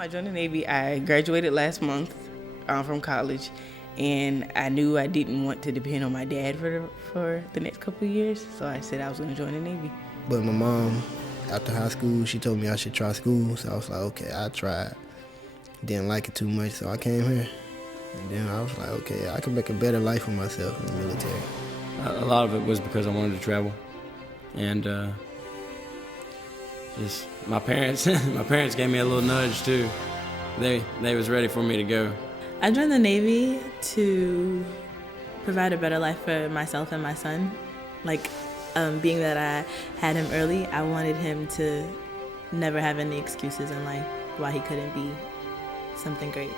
I joined the Navy, I graduated last month from college, and I knew I didn't want to depend on my dad for the next couple of years, so I said I was going to join the Navy. But my mom, after high school, she told me I should try school, so I was like, okay, I tried. Didn't like it too much, so I came here. And then I was like, okay, I can make a better life for myself in the military. A lot of it was because I wanted to travel, and just my parents gave me a little nudge too. They was ready for me to go. I joined the Navy to provide a better life for myself and my son. Being that I had him early, I wanted him to never have any excuses in life why he couldn't be something great.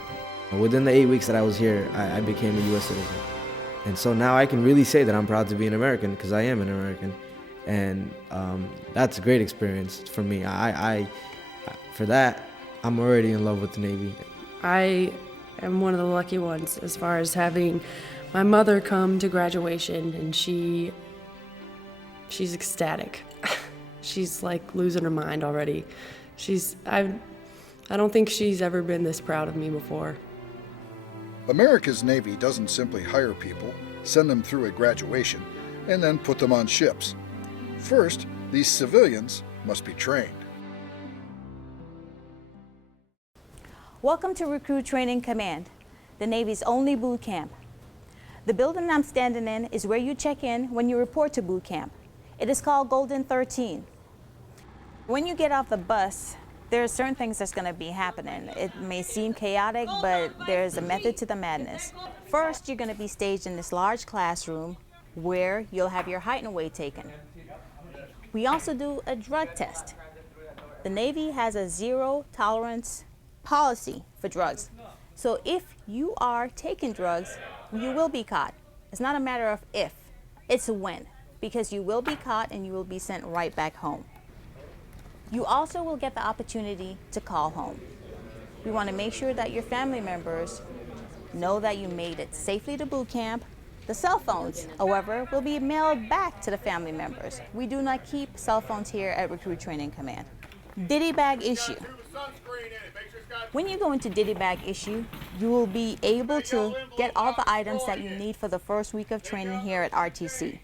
Within the 8 weeks that I was here, I became a U.S. citizen. And so now I can really say that I'm proud to be an American, because I am an American. And that's a great experience for me. For that, I'm already in love with the Navy. I am one of the lucky ones as far as having my mother come to graduation, and she's ecstatic. She's like losing her mind already. I don't think she's ever been this proud of me before. America's Navy doesn't simply hire people, send them through a graduation, and then put them on ships. First, these civilians must be trained. Welcome to Recruit Training Command, the Navy's only boot camp. The building I'm standing in is where you check in when you report to boot camp. It is called Golden 13. When you get off the bus, there are certain things that's going to be happening. It may seem chaotic, but there's a method to the madness. First, you're going to be staged in this large classroom where you'll have your height and weight taken. We also do a drug test. The Navy has a zero tolerance policy for drugs. So if you are taking drugs, you will be caught. It's not a matter of if, it's a when, because you will be caught and you will be sent right back home. You also will get the opportunity to call home. We want to make sure that your family members know that you made it safely to boot camp. The cell phones, however, will be mailed back to the family members. We do not keep cell phones here at Recruit Training Command. Ditty bag issue. When you go into ditty bag issue, you will be able to get all the items that you need for the first week of training here at RTC.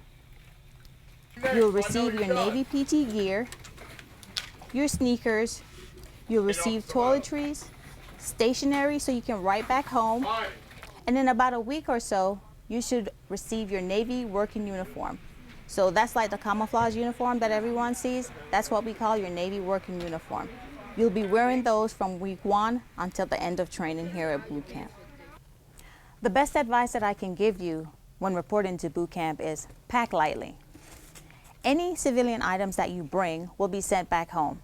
You'll receive your Navy PT gear, your sneakers, you'll receive toiletries, stationery so you can write back home, and in about a week or so, you should receive your Navy working uniform. So that's like the camouflage uniform that everyone sees. That's what we call your Navy working uniform. You'll be wearing those from week 1 until the end of training here at boot camp. The best advice that I can give you when reporting to boot camp is pack lightly. Any civilian items that you bring will be sent back home.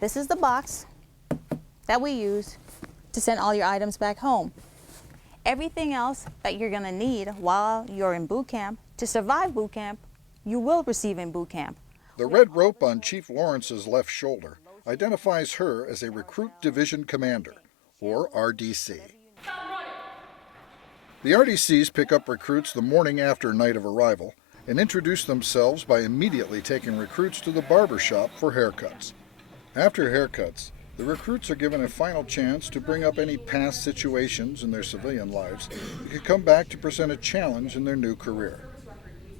This is the box that we use to send all your items back home. Everything else that you're gonna need while you're in boot camp to survive boot camp, you will receive in boot camp. The red rope on Chief Lawrence's left shoulder identifies her as a Recruit Division Commander, or RDC. The RDCs pick up recruits the morning after night of arrival and introduce themselves by immediately taking recruits to the barber shop for haircuts. After haircuts, the recruits are given a final chance to bring up any past situations in their civilian lives that could come back to present a challenge in their new career.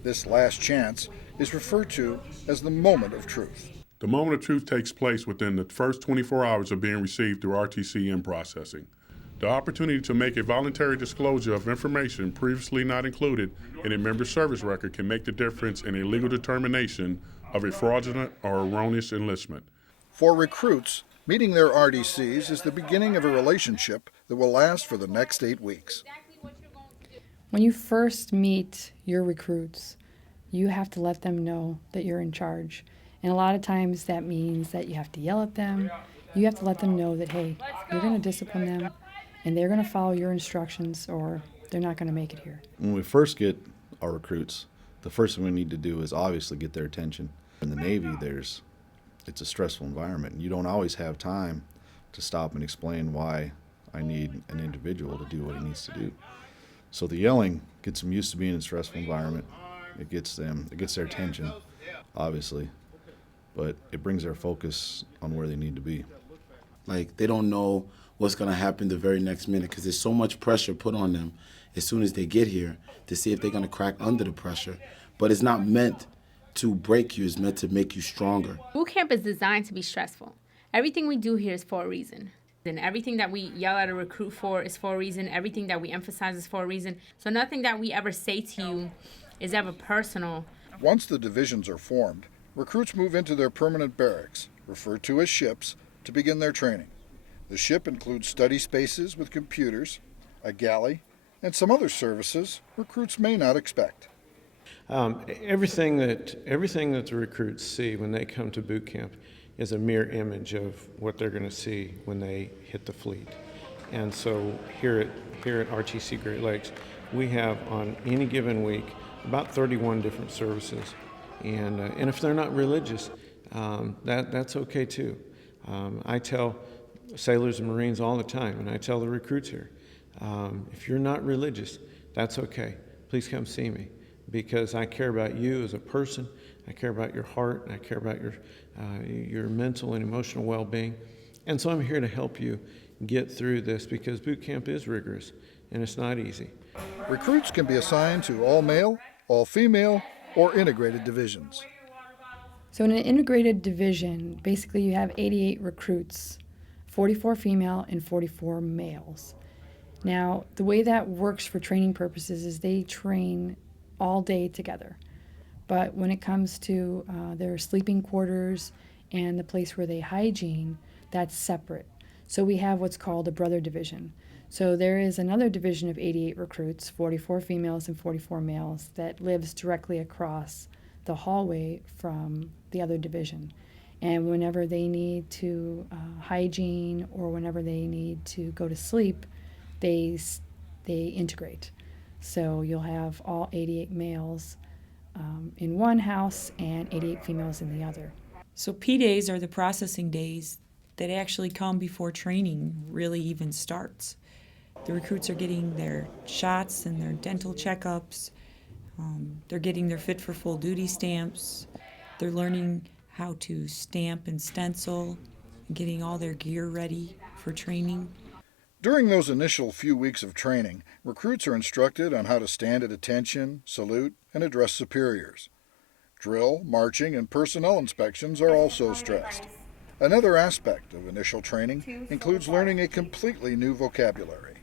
This last chance is referred to as the moment of truth. The moment of truth takes place within the first 24 hours of being received through RTCM processing. The opportunity to make a voluntary disclosure of information previously not included in a member's service record can make the difference in a legal determination of a fraudulent or erroneous enlistment. For recruits, meeting their RDCs is the beginning of a relationship that will last for the next 8 weeks. When you first meet your recruits, you have to let them know that you're in charge. And a lot of times that means that you have to yell at them. You have to let them know that, hey, you're going to discipline them and they're going to follow your instructions or they're not going to make it here. When we first get our recruits, the first thing we need to do is obviously get their attention. In the Navy, it's a stressful environment, and you don't always have time to stop and explain why I need an individual to do what he needs to do. So the yelling gets them used to being in a stressful environment. It gets their attention, obviously, but it brings their focus on where they need to be. Like, they don't know what's going to happen the very next minute, because there's so much pressure put on them as soon as they get here to see if they're going to crack under the pressure. But it's not meant to break you, it's meant to make you stronger. Boot camp is designed to be stressful. Everything we do here is for a reason. And everything that we yell at a recruit for is for a reason. Everything that we emphasize is for a reason. So nothing that we ever say to you is ever personal. Once the divisions are formed, recruits move into their permanent barracks, referred to as ships, to begin their training. The ship includes study spaces with computers, a galley, and some other services recruits may not expect. Everything that the recruits see when they come to boot camp is a mirror image of what they're going to see when they hit the fleet. And so here at RTC Great Lakes, we have on any given week about 31 different services. And if they're not religious, that's okay too. I tell sailors and Marines all the time, and I tell the recruits here, if you're not religious, that's okay. Please come see me, because I care about you as a person. I care about your heart, and I care about your mental and emotional well-being. And so I'm here to help you get through this, because boot camp is rigorous and it's not easy. Recruits can be assigned to all male, all female, or integrated divisions. So in an integrated division, basically you have 88 recruits, 44 female and 44 males. Now, the way that works for training purposes is they train all day together. But when it comes to their sleeping quarters and the place where they hygiene, that's separate. So we have what's called a brother division. So there is another division of 88 recruits, 44 females and 44 males, that lives directly across the hallway from the other division. And whenever they need to hygiene or whenever they need to go to sleep, they integrate. So you'll have all 88 males in one house and 88 females in the other. So P days are the processing days that actually come before training really even starts. The recruits are getting their shots and their dental checkups. They're getting their fit for full duty stamps. They're learning how to stamp and stencil, and getting all their gear ready for training. During those initial few weeks of training, recruits are instructed on how to stand at attention, salute, and address superiors. Drill, marching, and personnel inspections are also stressed. Another aspect of initial training includes learning a completely new vocabulary.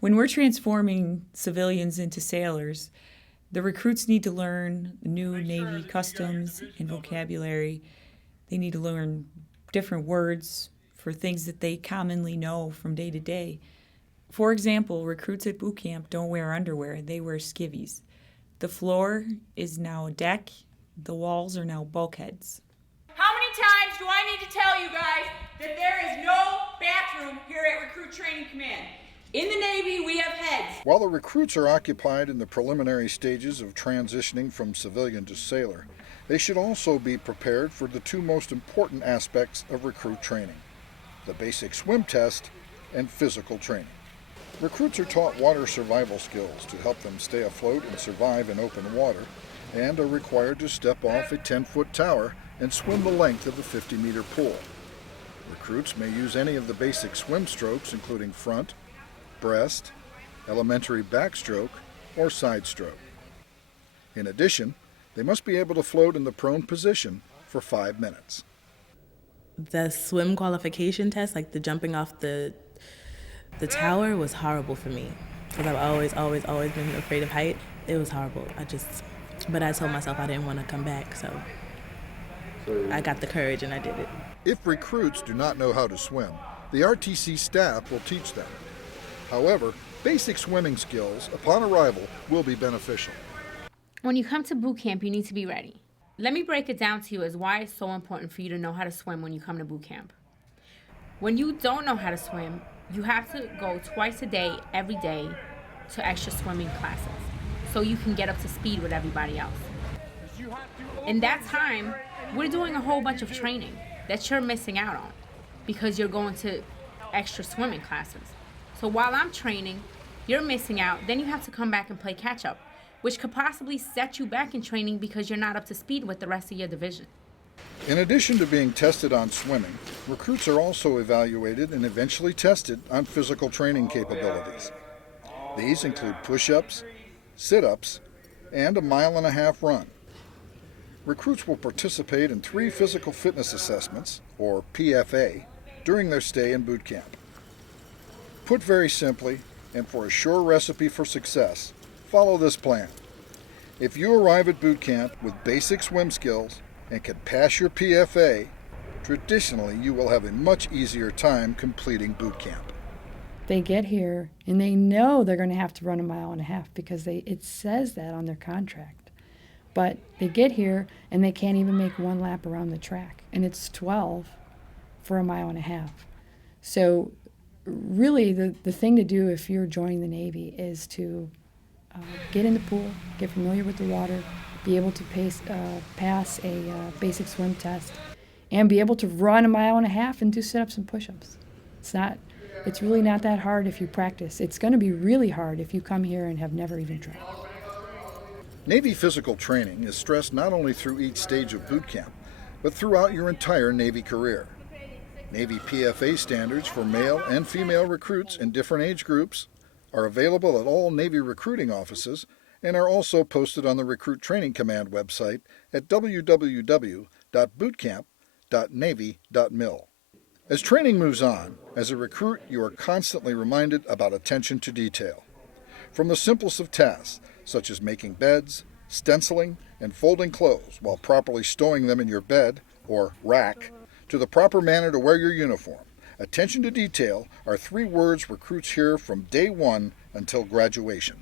When we're transforming civilians into sailors, the recruits need to learn new Navy customs and vocabulary. They need to learn different words for things that they commonly know from day to day. For example, recruits at boot camp don't wear underwear, they wear skivvies. The floor is now a deck, the walls are now bulkheads. How many times do I need to tell you guys that there is no bathroom here at Recruit Training Command? In the Navy, we have heads. While the recruits are occupied in the preliminary stages of transitioning from civilian to sailor, they should also be prepared for the two most important aspects of recruit training: the basic swim test and physical training. Recruits are taught water survival skills to help them stay afloat and survive in open water, and are required to step off a 10-foot tower and swim the length of a 50-meter pool. Recruits may use any of the basic swim strokes, including front, breast, elementary backstroke, or side stroke. In addition, they must be able to float in the prone position for 5 minutes. The swim qualification test, like the jumping off the tower, was horrible for me because I've always been afraid of height. It was horrible. But I told myself I didn't want to come back, so I got the courage and I did it. If recruits do not know how to swim, the RTC staff will teach them. However, basic swimming skills upon arrival will be beneficial. When you come to boot camp, you need to be ready. Let me break it down to you as why it's so important for you to know how to swim when you come to boot camp. When you don't know how to swim, you have to go twice a day, every day, to extra swimming classes so you can get up to speed with everybody else. In that time, we're doing a whole bunch of training that you're missing out on because you're going to extra swimming classes. So while I'm training, you're missing out. Then you have to come back and play catch up, which could possibly set you back in training because you're not up to speed with the rest of your division. In addition to being tested on swimming, recruits are also evaluated and eventually tested on physical training capabilities. These include push-ups, sit-ups, and a 1.5-mile run. Recruits will participate in 3 physical fitness assessments, or PFA, during their stay in boot camp. Put very simply, and for a sure recipe for success, follow this plan. If you arrive at boot camp with basic swim skills and can pass your PFA, traditionally you will have a much easier time completing boot camp. They get here and they know they're going to have to run 1.5 miles because it says that on their contract. But they get here and they can't even make 1 lap around the track, and it's 12 for 1.5 miles. So really the thing to do if you're joining the Navy is to get in the pool, get familiar with the water, be able to pass a basic swim test, and be able to run 1.5 miles and do sit-ups and push-ups. It's really not that hard if you practice. It's going to be really hard if you come here and have never even tried. Navy physical training is stressed not only through each stage of boot camp, but throughout your entire Navy career. Navy PFA standards for male and female recruits in different age groups are available at all Navy recruiting offices and are also posted on the Recruit Training Command website at www.bootcamp.navy.mil. As training moves on, as a recruit you are constantly reminded about attention to detail. From the simplest of tasks, such as making beds, stenciling, and folding clothes while properly stowing them in your bed, or rack, to the proper manner to wear your uniform. Attention to detail are 3 words recruits hear from day 1 until graduation.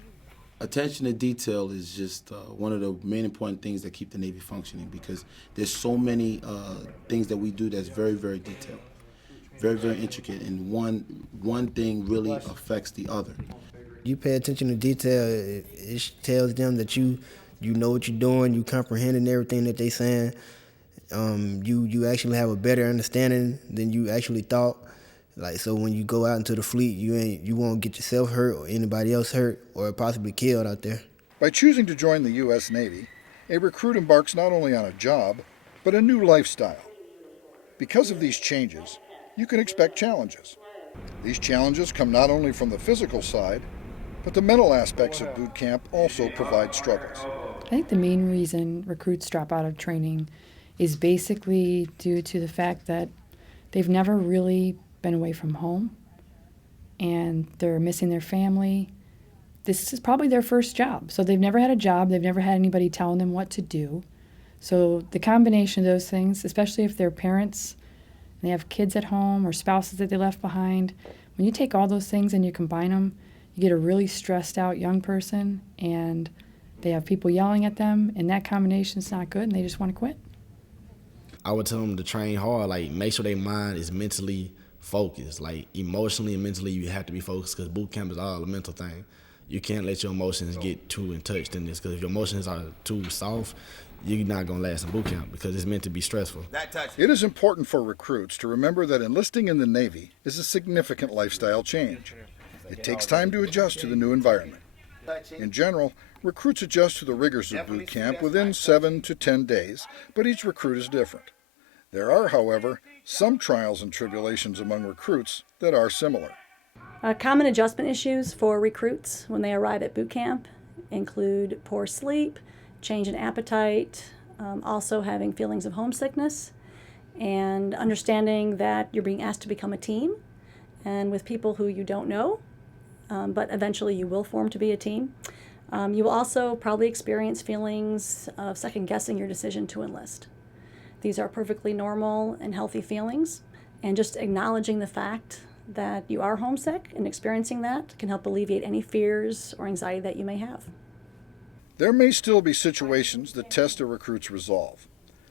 Attention to detail is just one of the main important things that keep the Navy functioning, because there's so many things that we do that's very, very detailed, very, very intricate, and one thing really affects the other. You pay attention to detail, it tells them that you know what you're doing, you comprehending everything that they're saying. You actually have a better understanding than you actually thought. Like, so when you go out into the fleet, you won't get yourself hurt or anybody else hurt or possibly killed out there. By choosing to join the U.S. Navy, a recruit embarks not only on a job, but a new lifestyle. Because of these changes, you can expect challenges. These challenges come not only from the physical side, but the mental aspects of boot camp also provide struggles. I think the main reason recruits drop out of training is basically due to the fact that they've never really been away from home and they're missing their family. This is probably their first job. So they've never had a job, they've never had anybody telling them what to do. So the combination of those things, especially if they're parents and they have kids at home or spouses that they left behind, when you take all those things and you combine them, you get a really stressed out young person and they have people yelling at them, and that combination is not good and they just want to quit. I would tell them to train hard, like make sure their mind is mentally focused, like emotionally and mentally you have to be focused, because boot camp is all a mental thing. You can't let your emotions get too touched in this, because if your emotions are too soft, you're not going to last in boot camp because it's meant to be stressful. It is important for recruits to remember that enlisting in the Navy is a significant lifestyle change. It takes time to adjust to the new environment. In general, recruits adjust to the rigors of boot camp within 7 to 10 days, but each recruit is different. There are, however, some trials and tribulations among recruits that are similar. Common adjustment issues for recruits when they arrive at boot camp include poor sleep, change in appetite, also having feelings of homesickness, and understanding that you're being asked to become a team and with people who you don't know, but eventually you will form to be a team. You will also probably experience feelings of second-guessing your decision to enlist. These are perfectly normal and healthy feelings, and just acknowledging the fact that you are homesick and experiencing that can help alleviate any fears or anxiety that you may have. There may still be situations that test a recruit's resolve.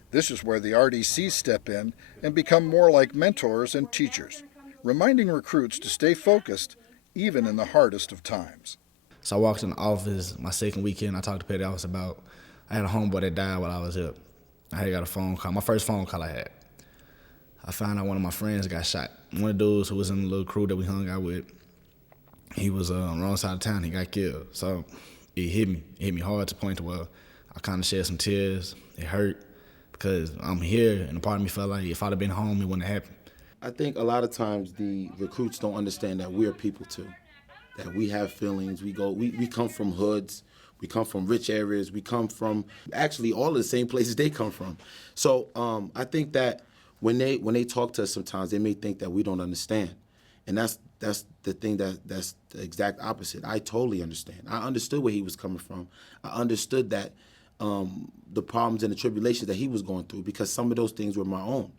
This is where the RDCs step in and become more like mentors and teachers, reminding recruits to stay focused even in the hardest of times. So I walked in the office my second weekend. I talked to petty officer about, I had a homeboy that died while I was up. I had got a phone call, my first phone call I had. I found out one of my friends got shot. One of the dudes who was in the little crew that we hung out with, he was on the wrong side of town, he got killed. So it hit me hard to the point to where I kind of shed some tears. It hurt because I'm here, and a part of me felt like if I'd have been home, it wouldn't have happened. I think a lot of times the recruits don't understand that we're people too, that we have feelings. We come from hoods, we come from rich areas, we come from actually all of the same places they come from. So I think that when they talk to us sometimes, they may think that we don't understand, and that's the thing that's the exact opposite. I totally understand. I understood where he was coming from. I understood that the problems and the tribulations that he was going through, because some of those things were my own.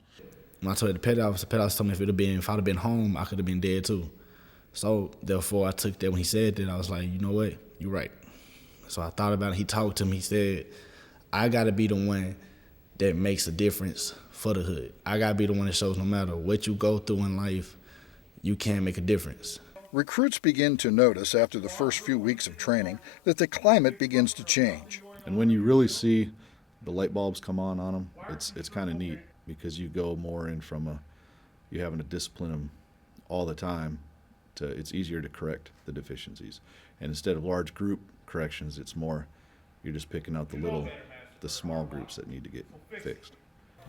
When I told the petty officer told me if I'd have been home, I could have been dead too. So therefore, I took that when he said that, I was like, you know what, you're right. So I thought about it. He talked to me. He said, I got to be the one that makes a difference for the hood. I got to be the one that shows no matter what you go through in life, you can make a difference. Recruits begin to notice after the first few weeks of training that the climate begins to change. And when you really see the light bulbs come on them, it's kind of neat, because you go more in from you having to discipline them all the time to it's easier to correct the deficiencies. And instead of large group corrections, it's more you're just picking out the small groups that need to get fixed.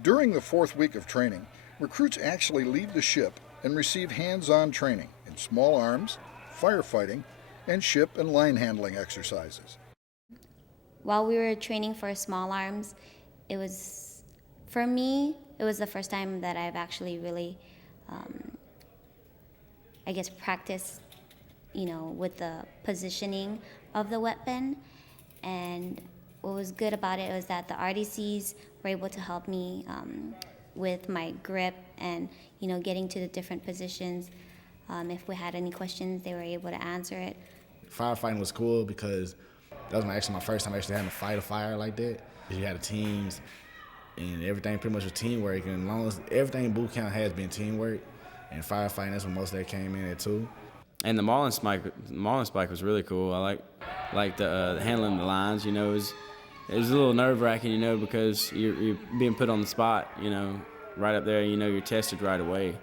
During the 4th week of training, recruits actually leave the ship and receive hands-on training in small arms, firefighting, and ship and line handling exercises. While we were training for small arms, for me, it was the first time that I've actually really, practiced, with the positioning of the weapon. And what was good about it was that the RDCs were able to help me with my grip and, getting to the different positions. If we had any questions, they were able to answer it. Firefighting was cool because that was my first time actually having to fight a fire like that. You had the teams, and everything pretty much was teamwork. And as long as everything in boot camp has been teamwork, and firefighting, that's when most of that came in at too. And the Marlin spike was really cool. I like the handling the lines. It was a little nerve-wracking, because you're being put on the spot, right up there. You're tested right away.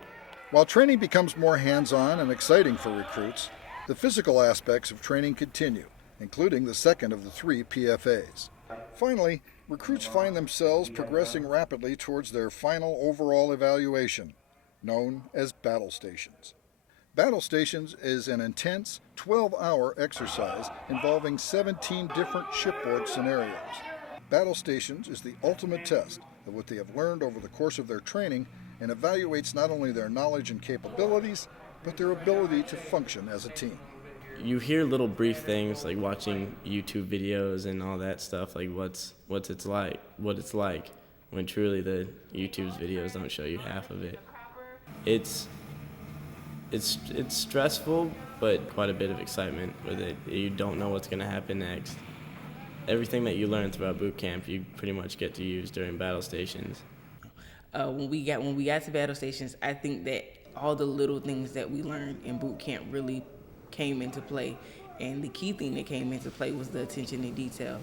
While training becomes more hands-on and exciting for recruits, the physical aspects of training continue, including the second of the 3 PFAs. Finally, recruits find themselves progressing rapidly towards their final overall evaluation, known as battle stations. Battle stations is an intense 12-hour exercise involving 17 different shipboard scenarios. Battle stations is the ultimate test of what they have learned over the course of their training and evaluates not only their knowledge and capabilities, but their ability to function as a team. You hear little brief things like watching YouTube videos and all that stuff, like what it's like, when truly the YouTube's videos don't show you half of it. It's stressful, but quite a bit of excitement with it. You don't know what's going to happen next. Everything that you learn throughout boot camp, you pretty much get to use during battle stations. When we got to battle stations, I think that all the little things that we learned in boot camp really came into play, and the key thing that came into play was the attention to detail.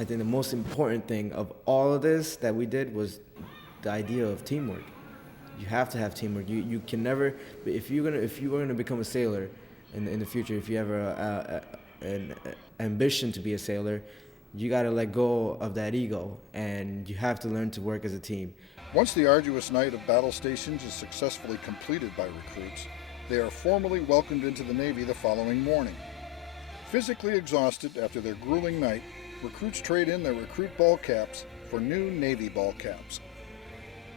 I think the most important thing of all of this that we did was the idea of teamwork. You have to have teamwork. You can never, if you're gonna become a sailor in the future, if you have an ambition to be a sailor, you gotta let go of that ego, and you have to learn to work as a team. Once the arduous night of battle stations is successfully completed by recruits, they are formally welcomed into the Navy the following morning. Physically exhausted after their grueling night, recruits trade in their recruit ball caps for new Navy ball caps.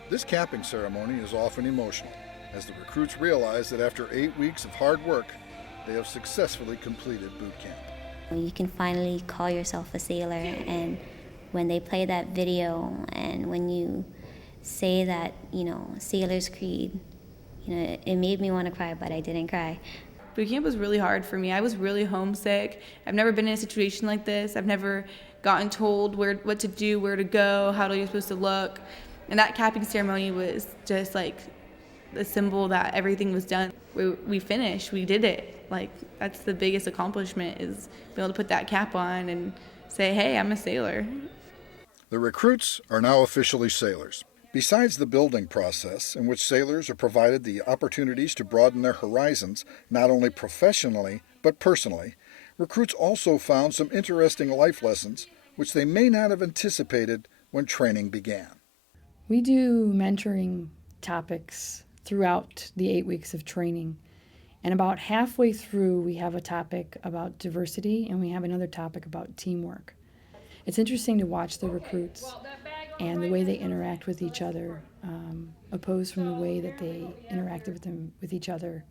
This capping ceremony is often emotional, as the recruits realize that after 8 weeks of hard work, they have successfully completed boot camp. You can finally call yourself a sailor, and when they play that video and when you say that, Sailor's Creed, it made me want to cry, but I didn't cry. Boot camp was really hard for me. I was really homesick. I've never been in a situation like this. I've never gotten told what to do, where to go, how you're supposed to look. And that capping ceremony was just like the symbol that everything was done. We finished, we did it. Like, that's the biggest accomplishment, is be able to put that cap on and say, hey, I'm a sailor. The recruits are now officially sailors. Besides the building process, in which sailors are provided the opportunities to broaden their horizons, not only professionally, but personally, recruits also found some interesting life lessons which they may not have anticipated when training began. We do mentoring topics throughout the 8 weeks of training. And about halfway through, we have a topic about diversity, and we have another topic about teamwork. It's interesting to watch the recruits and the way they interact with each other, opposed from the way that they interacted with each other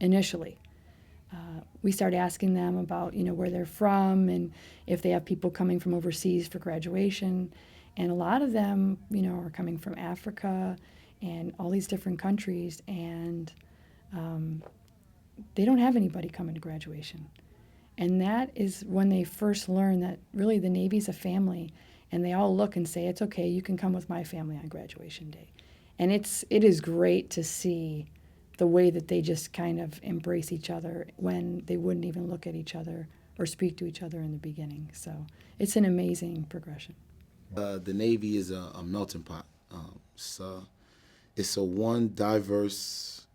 initially. We start asking them about, where they're from and if they have people coming from overseas for graduation. And a lot of them, are coming from Africa and all these different countries, and they don't have anybody coming to graduation. And that is when they first learn that really the Navy's a family, and they all look and say, it's okay, you can come with my family on graduation day. And it is great to see the way that they just kind of embrace each other when they wouldn't even look at each other or speak to each other in the beginning. So it's an amazing progression. The Navy is a melting pot. It's a one diverse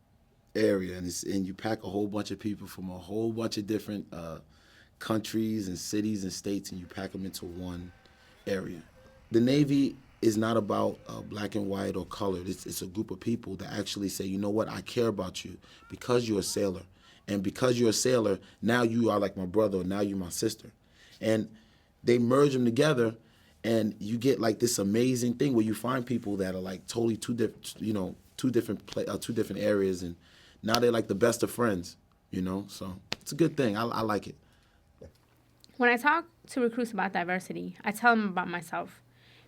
area, and you pack a whole bunch of people from a whole bunch of different countries and cities and states, and you pack them into one area. The Navy is not about black and white or colored. It's a group of people that actually say, you know what, I care about you because you're a sailor. And because you're a sailor, now you are like my brother, or now you're my sister. And they merge them together, and you get like this amazing thing where you find people that are like totally two different areas, and now they're like the best of friends, So it's a good thing. I like it. When I talk to recruits about diversity, I tell them about myself.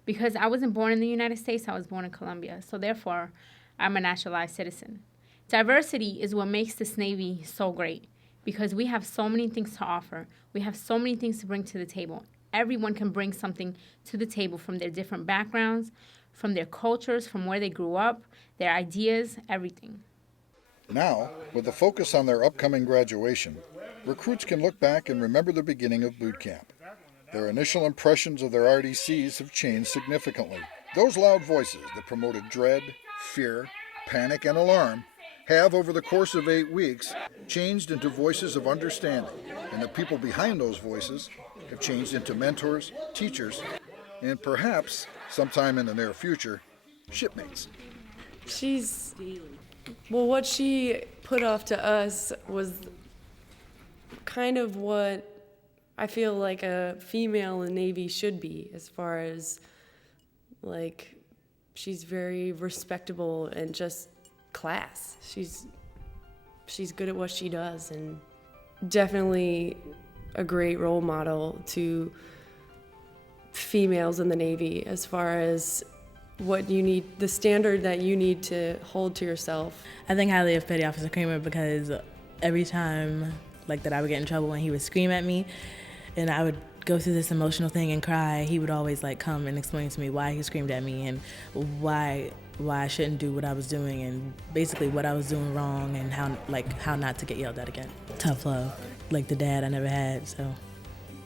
Because I wasn't born in the United States, I was born in Colombia. So therefore, I'm a naturalized citizen. Diversity is what makes this Navy so great, because we have so many things to offer. We have so many things to bring to the table. Everyone can bring something to the table from their different backgrounds, from their cultures, from where they grew up, their ideas, everything. Now, with the focus on their upcoming graduation, recruits can look back and remember the beginning of boot camp. Their initial impressions of their RDCs have changed significantly. Those loud voices that promoted dread, fear, panic, and alarm have, over the course of 8 weeks, changed into voices of understanding, and the people behind those voices have changed into mentors, teachers, and perhaps, sometime in the near future, shipmates. What she put off to us was kind of what I feel like a female in the Navy should be, as far as, like, she's very respectable and just class. She's good at what she does, and definitely a great role model to females in the Navy as far as what you need, the standard that you need to hold to yourself. I think highly of Petty Officer Kramer because every time that I would get in trouble when he would scream at me and I would go through this emotional thing and cry, he would always come and explain to me why he screamed at me and why I shouldn't do what I was doing and basically what I was doing wrong and how not to get yelled at again. Tough love, like the dad I never had, so.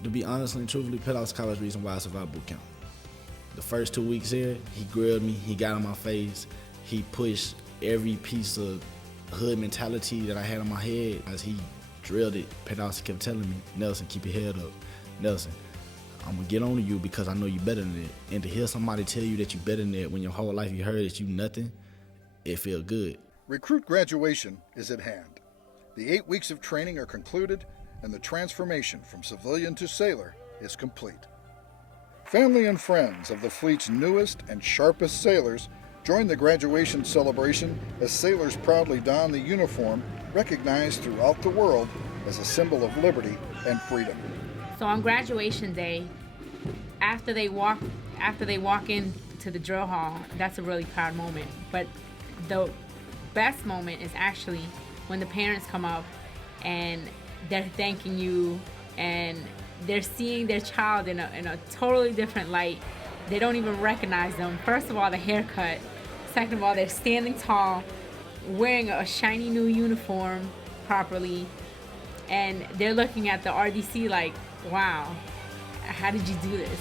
To be honest and truthfully, Petty Officer College reason why I survived boot camp. The first 2 weeks here, he grilled me, he got in my face, he pushed every piece of hood mentality that I had in my head. As he drilled it, Petty Officer kept telling me, Nelson, keep your head up. Nelson, I'm gonna get on to you because I know you better than it. And to hear somebody tell you that you better than it when your whole life you heard that you nothing, it feel good. Recruit graduation is at hand. The 8 weeks of training are concluded, and the transformation from civilian to sailor is complete. Family and friends of the fleet's newest and sharpest sailors join the graduation celebration as sailors proudly don the uniform recognized throughout the world as a symbol of liberty and freedom. So on graduation day, after they walk into the drill hall, that's a really proud moment. But the best moment is actually when the parents come up and they're thanking you and they're seeing their child in a totally different light. They don't even recognize them. First of all, the haircut. Second of all, they're standing tall, wearing a shiny new uniform properly, and they're looking at the RDC like, wow, how did you do this?